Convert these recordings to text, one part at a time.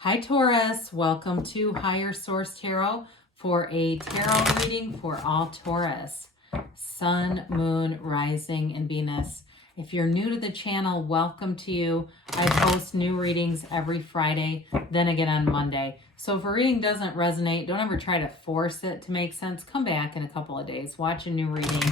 Hi Taurus, welcome to Higher Source Tarot for a tarot reading for all Taurus, Sun, Moon, Rising, and Venus. If you're new to the channel, welcome to you. I post new readings every Friday, then again on Monday. So if a reading doesn't resonate, don't ever try to force it to make sense. Come back in a couple of days, watch a new reading.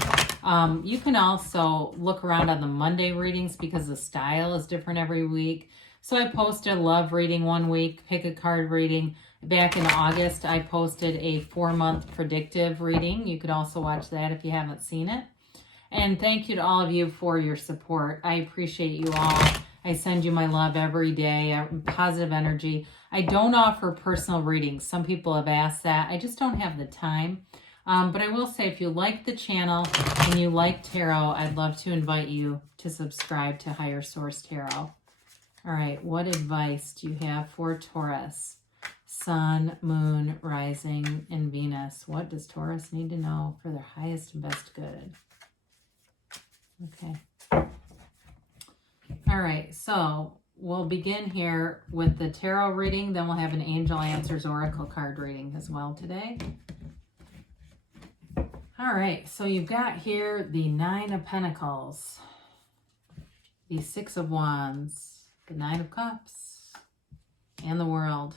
You can also look around on the Monday readings because the style is different every week. So I posted a love reading one week, pick a card reading. Back in August, I posted a 4-month predictive reading. You could also watch that if you haven't seen it. And thank you to all of you for your support. I appreciate you all. I send you my love every day, positive energy. I don't offer personal readings. Some people have asked that. I just don't have the time. But I will say, if you like the channel and you like tarot, I'd love to invite you to subscribe to Higher Source Tarot. All right, what advice do you have for Taurus? Sun, Moon, Rising, and Venus. What does Taurus need to know for their highest and best good? Okay. All right, so we'll begin here with the tarot reading. Then we'll have an Angel Answers Oracle card reading as well today. All right, so you've got here the 9 of Pentacles, the 6 of Wands, the 9 of Cups, and the World.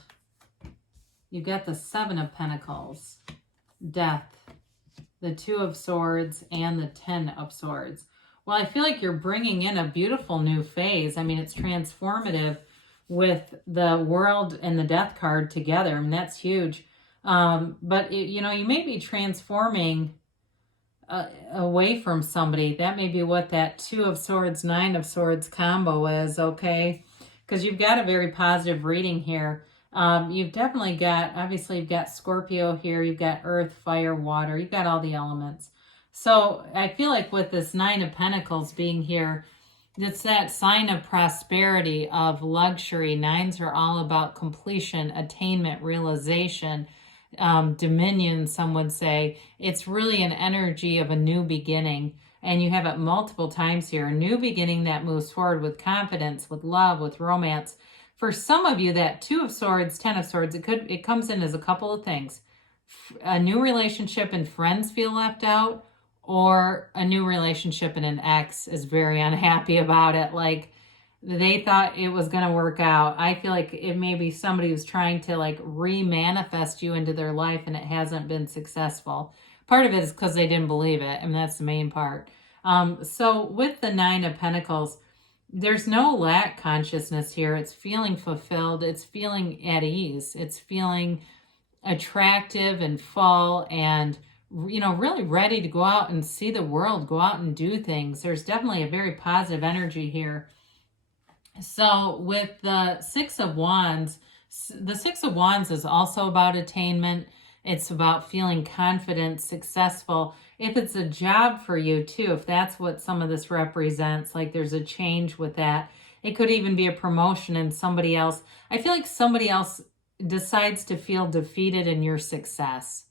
You've got the 7 of Pentacles, Death, the 2 of Swords, and the 10 of Swords. Well, I feel like you're bringing in a beautiful new phase. I mean, it's transformative with the World and the Death card together. I mean, that's huge. But, you may be transforming away from somebody. That may be what that 2 of Swords, 9 of Swords combo is, okay? Because you've got a very positive reading here. You've definitely got, obviously you've got Scorpio here, you've got Earth, Fire, Water, you've got all the elements. So I feel like with this 9 of Pentacles being here, it's that sign of prosperity, of luxury. 9s are all about completion, attainment, realization, dominion, some would say. It's really an energy of a new beginning. And you have it multiple times here. A new beginning that moves forward with confidence, with love, with romance. For some of you, that 2 of Swords, 10 of Swords, it comes in as a couple of things. A new relationship and friends feel left out, or a new relationship and an ex is very unhappy about it. Like they thought it was going to work out. I feel like it may be somebody who's trying to like re-manifest you into their life and it hasn't been successful. Part of it is because they didn't believe it, and that's the main part. So with the 9 of Pentacles, there's no lack consciousness here. It's feeling fulfilled. It's feeling at ease. It's feeling attractive and full and, really ready to go out and see the world, go out and do things. There's definitely a very positive energy here. So with the 6 of Wands, the 6 of Wands is also about attainment. It's about feeling confident, successful. If it's a job for you too, if that's what some of this represents, like there's a change with that. It could even be a promotion in somebody else. I feel like somebody else decides to feel defeated in your success.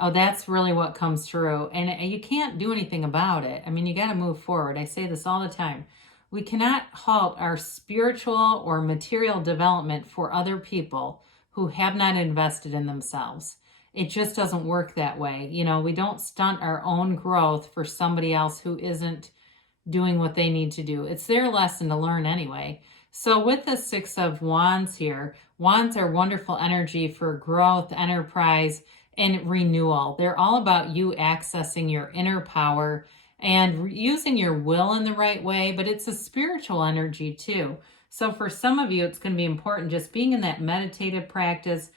Oh, that's really what comes through. And you can't do anything about it. I mean, you got to move forward. I say this all the time. We cannot halt our spiritual or material development for other people who have not invested in themselves. It just doesn't work that way. We don't stunt our own growth for somebody else who isn't doing what they need to do. It's their lesson to learn anyway. So with the 6 of Wands here, Wands are wonderful energy for growth, enterprise, and renewal. They're all about you accessing your inner power and using your will in the right way, but it's a spiritual energy too. So for some of you, it's going to be important just being in that meditative practice,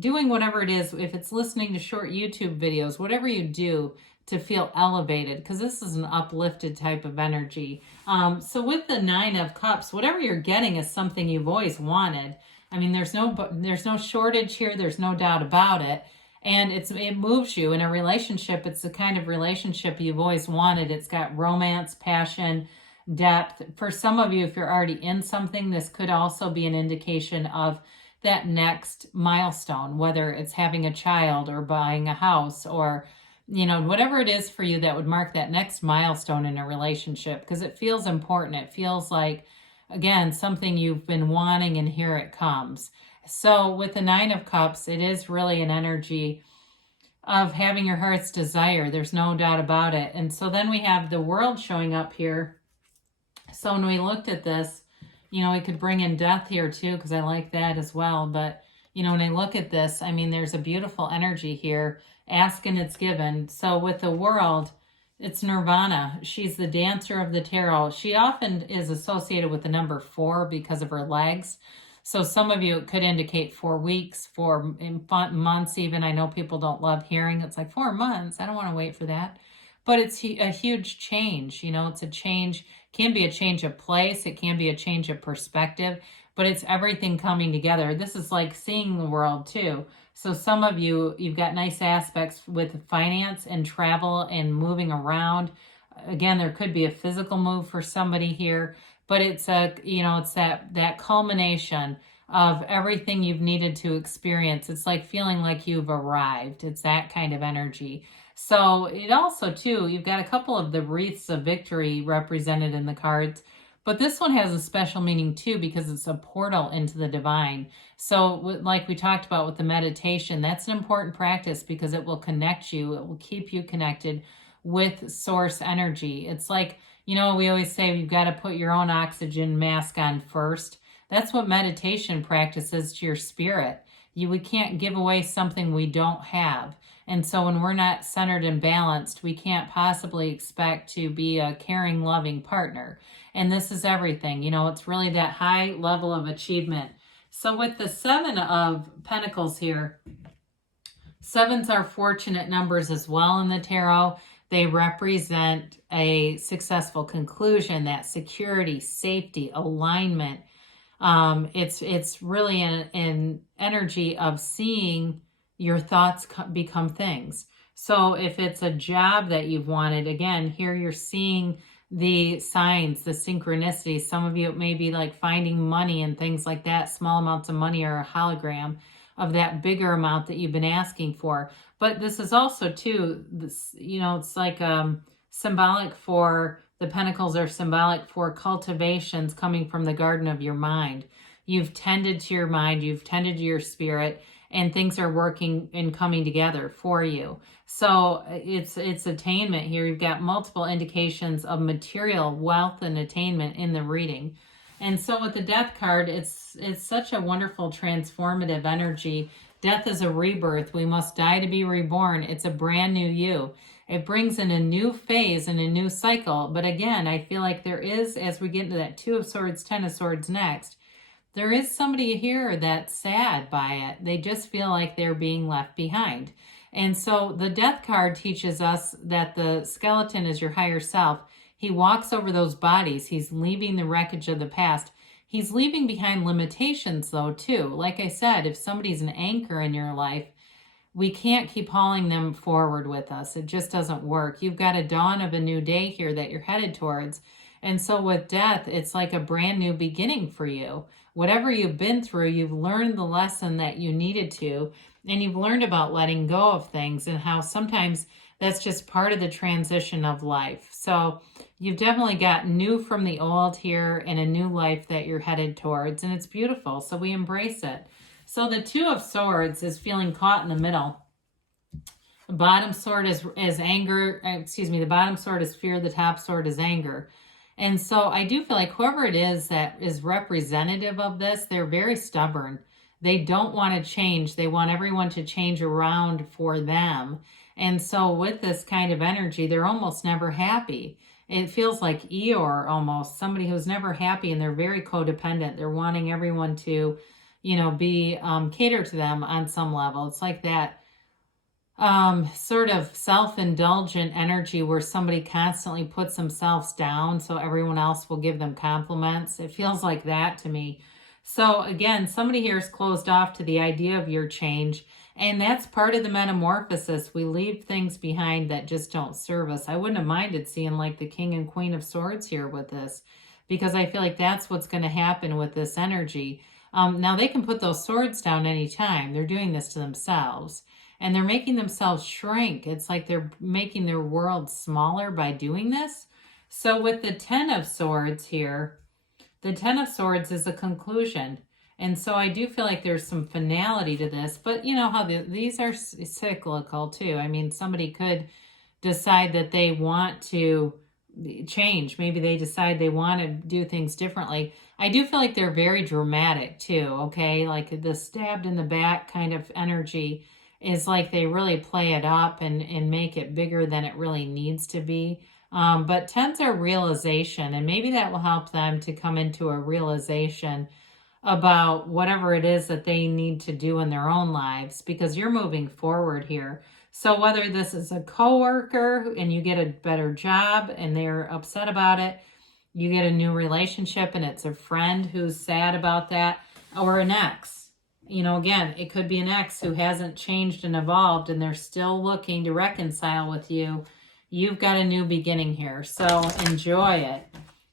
doing whatever it is, if it's listening to short YouTube videos, whatever you do to feel elevated, because this is an uplifted type of energy. So with the 9 of Cups, whatever you're getting is something you've always wanted. I mean, there's no shortage here. There's no doubt about it. And it moves you in a relationship. It's the kind of relationship you've always wanted. It's got romance, passion, depth. For some of you, if you're already in something, this could also be an indication of that next milestone, whether it's having a child or buying a house or, whatever it is for you that would mark that next milestone in a relationship, because it feels important. It feels like, again, something you've been wanting, and here it comes. So with the Nine of Cups, it is really an energy of having your heart's desire. There's no doubt about it. And so then we have the World showing up here. So when we looked at this, you know, we could bring in death here too, because I like that as well. But, you know, when I look at this, I mean, there's a beautiful energy here. Ask and it's given. So with the World, it's Nirvana. She's the dancer of the tarot. She often is associated with the number 4 because of her legs. So some of you, it could indicate 4 weeks, 4 months even. I know people don't love hearing. It's like 4 months. I don't want to wait for that. But it's a huge change. You know, it's a change. It can be a change of place. It can be a change of perspective. But it's everything coming together. This is like seeing the world too. So some of you, you've got nice aspects with finance and travel and moving around. Again, there could be a physical move for somebody here. But it's it's that culmination of everything you've needed to experience. It's like feeling like you've arrived. It's that kind of energy. So it also, too, you've got a couple of the wreaths of victory represented in the cards. But this one has a special meaning, too, because it's a portal into the divine. So like we talked about with the meditation, that's an important practice because it will connect you. It will keep you connected with source energy. It's like, you know, we always say you've got to put your own oxygen mask on first. That's what meditation practices to your spirit. We can't give away something we don't have. And so when we're not centered and balanced, we can't possibly expect to be a caring, loving partner. And this is everything. You know, it's really that high level of achievement. So with the 7 of Pentacles here, 7s are fortunate numbers as well in the tarot. They represent a successful conclusion, that security, safety, alignment. It's really an energy of seeing your thoughts become things. So if it's a job that you've wanted, again, here you're seeing the signs, the synchronicities. Some of you, it may be like finding money and things like that, small amounts of money or a hologram of that bigger amount that you've been asking for. But this is also, too, this, you know, it's like symbolic for, the pentacles are symbolic for cultivations coming from the garden of your mind. You've tended to your mind, you've tended to your spirit, and things are working and coming together for you. So it's attainment here. You've got multiple indications of material wealth and attainment in the reading. And so with the Death card, it's such a wonderful transformative energy. Death is a rebirth. We must die to be reborn. It's a brand new you. It brings in a new phase and a new cycle. But again, I feel like there is, as we get into that 2 of Swords, 10 of Swords next, there is somebody here that's sad by it. They just feel like they're being left behind. And so the Death card teaches us that the skeleton is your higher self. He walks over those bodies. He's leaving the wreckage of the past. He's leaving behind limitations, though, too. Like I said, if somebody's an anchor in your life, we can't keep hauling them forward with us. It just doesn't work. You've got a dawn of a new day here that you're headed towards. And so with death, it's like a brand new beginning for you. Whatever you've been through, you've learned the lesson that you needed to, and you've learned about letting go of things and how sometimes that's just part of the transition of life. So you've definitely got new from the old here and a new life that you're headed towards, and it's beautiful. So we embrace it. So the 2 of Swords is feeling caught in the middle. The bottom sword is anger. The bottom sword is fear. The top sword is anger. And so I do feel like whoever it is that is representative of this, they're very stubborn. They don't want to change. They want everyone to change around for them. And so with this kind of energy, they're almost never happy. It feels like Eeyore almost, somebody who's never happy, and they're very codependent. They're wanting everyone to, you know, be cater to them on some level. It's like that sort of self-indulgent energy where somebody constantly puts themselves down so everyone else will give them compliments. It feels like that to me. So again, somebody here is closed off to the idea of your change, and that's part of the metamorphosis. We leave things behind that just don't serve us. I wouldn't have minded seeing like the King and Queen of Swords here with this, because I feel like that's what's going to happen with this energy. Now they can put those swords down anytime. They're doing this to themselves. And they're making themselves shrink. It's like they're making their world smaller by doing this. So with the 10 of Swords here, the 10 of Swords is a conclusion. And so I do feel like there's some finality to this, but you know how these are cyclical too. I mean, somebody could decide that they want to change. Maybe they decide they want to do things differently. I do feel like they're very dramatic too, okay? Like the stabbed in the back kind of energy is like they really play it up and make it bigger than it really needs to be. But 10s are realization, and maybe that will help them to come into a realization about whatever it is that they need to do in their own lives, because you're moving forward here. So whether this is a coworker and you get a better job and they're upset about it, you get a new relationship and it's a friend who's sad about that, or an ex. You know, again, it could be an ex who hasn't changed and evolved and they're still looking to reconcile with you. You've got a new beginning here. So enjoy it.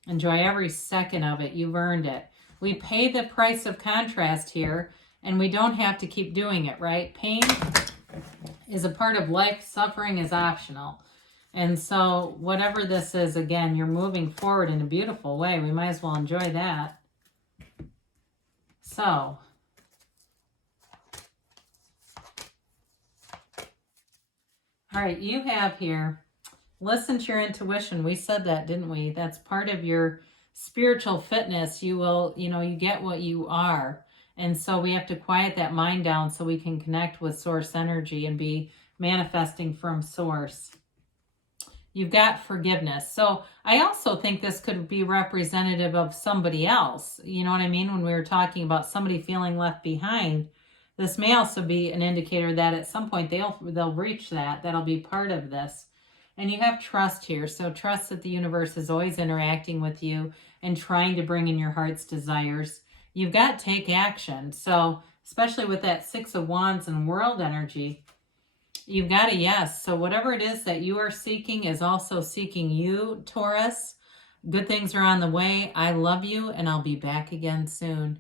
Enjoy every second of it. You've earned it. We pay the price of contrast here, and we don't have to keep doing it, right? Pain is a part of life. Suffering is optional. And so whatever this is, again, you're moving forward in a beautiful way. We might as well enjoy that. So, all right, you have here, listen to your intuition. We said that, didn't we? That's part of your spiritual fitness. You will, you get what you are. And so we have to quiet that mind down so we can connect with source energy and be manifesting from source. You've got forgiveness. So I also think this could be representative of somebody else. You know what I mean? When we were talking about somebody feeling left behind, this may also be an indicator that at some point they'll reach that. That'll be part of this. And you have trust here. So trust that the universe is always interacting with you and trying to bring in your heart's desires. You've got take action. So especially with that 6 of Wands and world energy, you've got a yes. So whatever it is that you are seeking is also seeking you, Taurus. Good things are on the way. I love you, and I'll be back again soon.